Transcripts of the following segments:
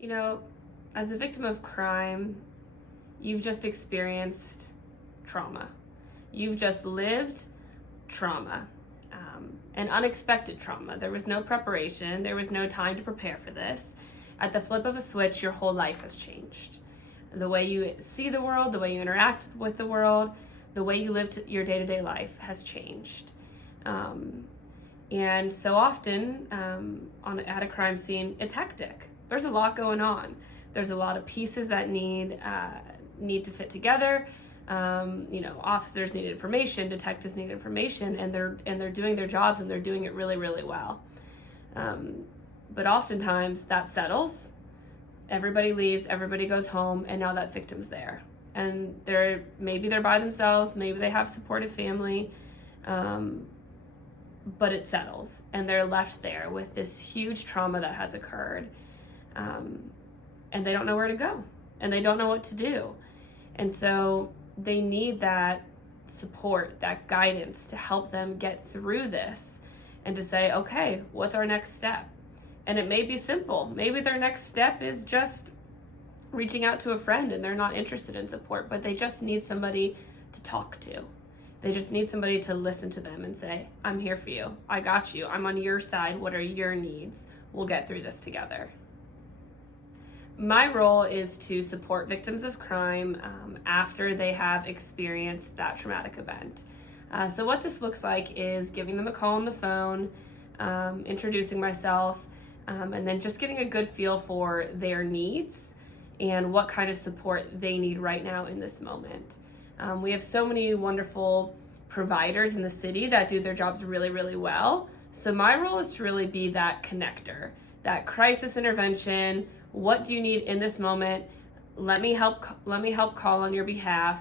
You know, as a victim of crime, you've just experienced trauma. You've just lived trauma, and unexpected trauma. There was no preparation, there was no time to prepare for this. At the flip of a switch, your whole life has changed. The way you see the world, the way you interact with the world, the way you live your day-to-day life has changed. And so often at a crime scene, it's hectic. There's a lot going on. There's a lot of pieces that need to fit together. Officers need information, detectives need information, and they're doing their jobs, and they're doing it really, really well. But oftentimes that settles. Everybody leaves, everybody goes home, and now that victim's there. And maybe they're by themselves, maybe they have supportive family, but it settles, and they're left there with this huge trauma that has occurred, and they don't know where to go, and they don't know what to do. And so they need that support, that guidance to help them get through this and to say, okay, what's our next step? And it may be simple. Maybe their next step is just reaching out to a friend and they're not interested in support, but they just need somebody to talk to. They just need somebody to listen to them and say, I'm here for you. I got you. I'm on your side. What are your needs? We'll get through this together. My role is to support victims of crime after they have experienced that traumatic event. So what this looks like is giving them a call on the phone, introducing myself, and then just getting a good feel for their needs and what kind of support they need right now in this moment. We have so many wonderful providers in the city that do their jobs really, really well. So my role is to really be that connector, that crisis intervention. What do you need in this moment? Let me help call on your behalf.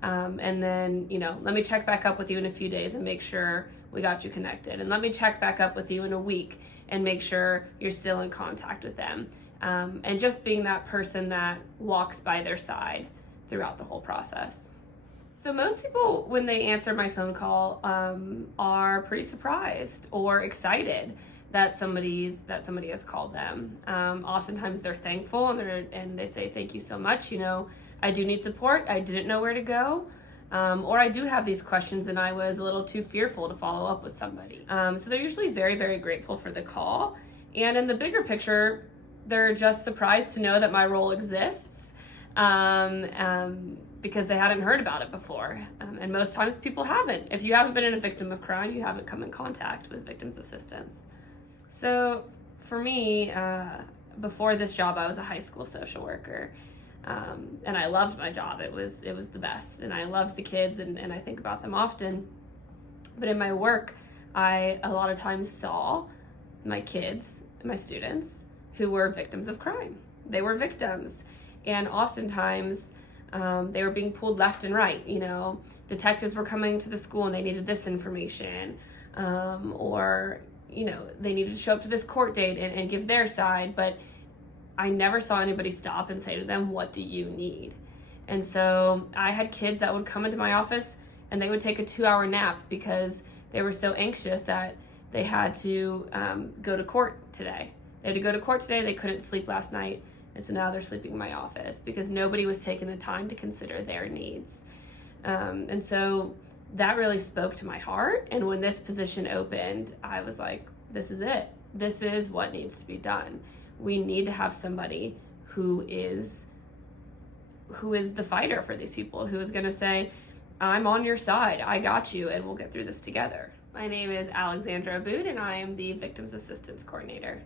And then, let me check back up with you in a few days and make sure we got you connected. And let me check back up with you in a week and make sure you're still in contact with them. And just being that person that walks by their side throughout the whole process. So most people, when they answer my phone call, are pretty surprised or excited that somebody has called them. Oftentimes they're thankful and they say, thank you so much. I do need support. I didn't know where to go. Or I do have these questions and I was a little too fearful to follow up with somebody. So they're usually very, very grateful for the call. And in the bigger picture, they're just surprised to know that my role exists because they hadn't heard about it before. And most times people haven't. If you haven't been a victim of crime, you haven't come in contact with victims' assistance. So for me, before this job, I was a high school social worker. And I loved my job. It was the best. And I loved the kids and I think about them often. But in my work, I a lot of times saw my kids, my students, who were victims of crime. They were victims. And oftentimes they were being pulled left and right. Detectives were coming to the school and they needed this information. Or they needed to show up to this court date and give their side, but I never saw anybody stop and say to them, what do you need? And so I had kids that would come into my office and they would take a 2-hour nap because they were so anxious that they had to go to court today. They had to go to court today, they couldn't sleep last night, and so now they're sleeping in my office because nobody was taking the time to consider their needs. And so that really spoke to my heart. And when this position opened, I was like, this is it. This is what needs to be done. We need to have somebody who is the fighter for these people, who is going to say, I'm on your side, I got you, and we'll get through this together. My name is Alexandra Aboud, and I am the Victims Assistance Coordinator.